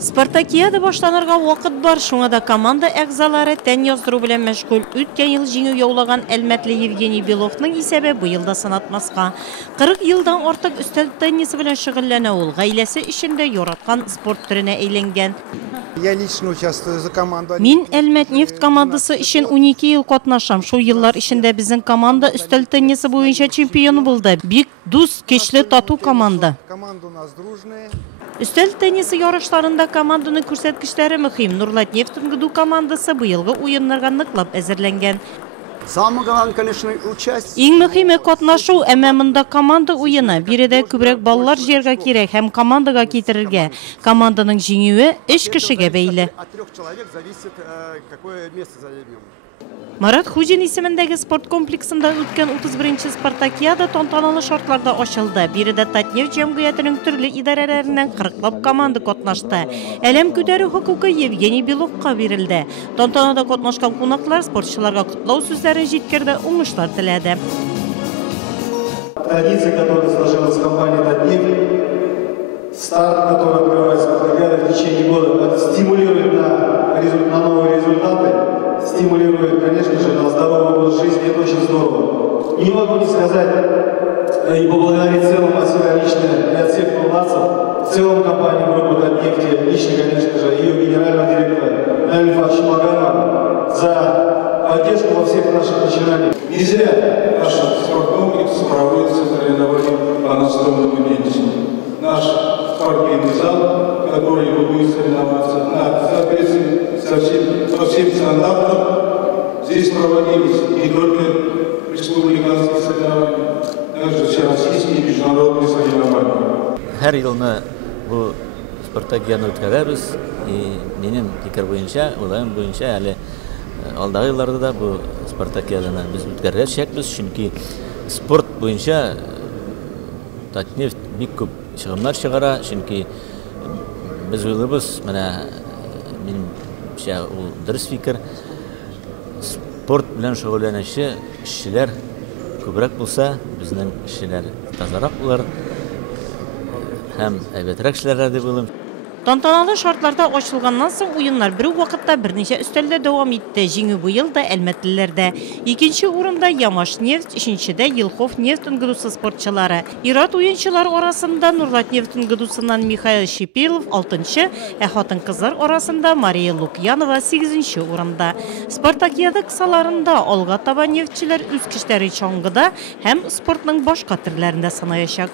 Спартакиада башланырга вакыт бар, шуңа да команда әгъзалары тән яздыру белән мәшгуль. Үткән ел җиңү яулаган Әлмәтле Евгений Беловның исәбе быел да сынатмаска. 40 елдан артык өстәл теннисы белән шөгыльләнә ул. Гаиләсе эчендә яраткан спорт төренә әйләнгән. Мин Әлмәтнефть командасы өчен 12 ел катнашам. Шул еллар эчендә безнең команда өстәл теннисы буенча чемпионы булды. Бик дус, көчле, тату команда. Өстәл теннисы ярышларында команданың күрсәткечләре мөһим. Нурлатнефть НГДУ командасы быелгы уеннарга ныклап әзерләнгән. Иң мөһиме катнашу, әмма монда команда уены. Биредә күбрәк баллар җыярга кирәк һәм командага китерергә. Команданың җиңүе 3 кешегә бәйле. Марат Хуҗин исемендәге спорт комплексында үткән 31-нче спартакиада тантаналы шартларда ачылды. Биредә Татнефть җәмгыятенең төрле идарәләреннән 40 команда катнашты. Әлем күтәрү хокукы Евгений Беловка бирелде. Тантанада катнашкан кунаклар спортчыларга котлау сүзләрен җиткерде, уңышлар теләде. Традиция, которая сложилась в компании Татнефть, старт, который открывается спартакиада в течение года, стимулирует на новые результаты. Стимулирует, конечно же, на здоровый образ жизни, это очень здорово. Не могу не сказать и поблагодарить в целом от себя лично и от всех павладцев, в целом компании группы Татнефти, лично, конечно же, ее генерального директора Наиль Шимаганова за поддержку во всех наших начинаниях. Не зря наш спорткомплекс проводится соревнования по настольному теннису. Наш спортивный зал, который будет соревноваться на соответствии по всем стандартам, здесь проводились не только республиканские соревнования, также всероссийские и международные соревнования. Һәр елны бу спартакиаданы үткәрәбез. Минем фикер буенча, уйлавым буенча, әле алдагы елларда да бу спартакиаданы без үткәрәчәкбез, чөнки спорт буенча Татнефть бик күп чыгымнар чыгара, чөнки без уйлыйбыз, менә мин ул дөрес фикер, спорт белән шөгыльләнүче кешеләр күбрәк булса, безнең кешеләр тазарак булыр һәм әйбәтрәк эшләргә дип уйлыйм. Тантаналы шартларда ачылганнан соң уеннар бер вакытта берничә өстәлдә дәвам итте. Җиңү быел да Әлмәтлеләрдә. Икенче урында Ямашнефть, өченчедә Елховнефть НГДУсы спортчылары. Ират уенчылар арасында Нурлатнефть НГДУсыннан Михаил Шипилов 6-нчы, ә хатын-кызлар арасында Мария Лукьянова 8-нче урында. Спартакиада кысаларында алга таба нефтчеләр үз көчләрен чаңгыда һәм спортның башка төрләрендә сынаячак.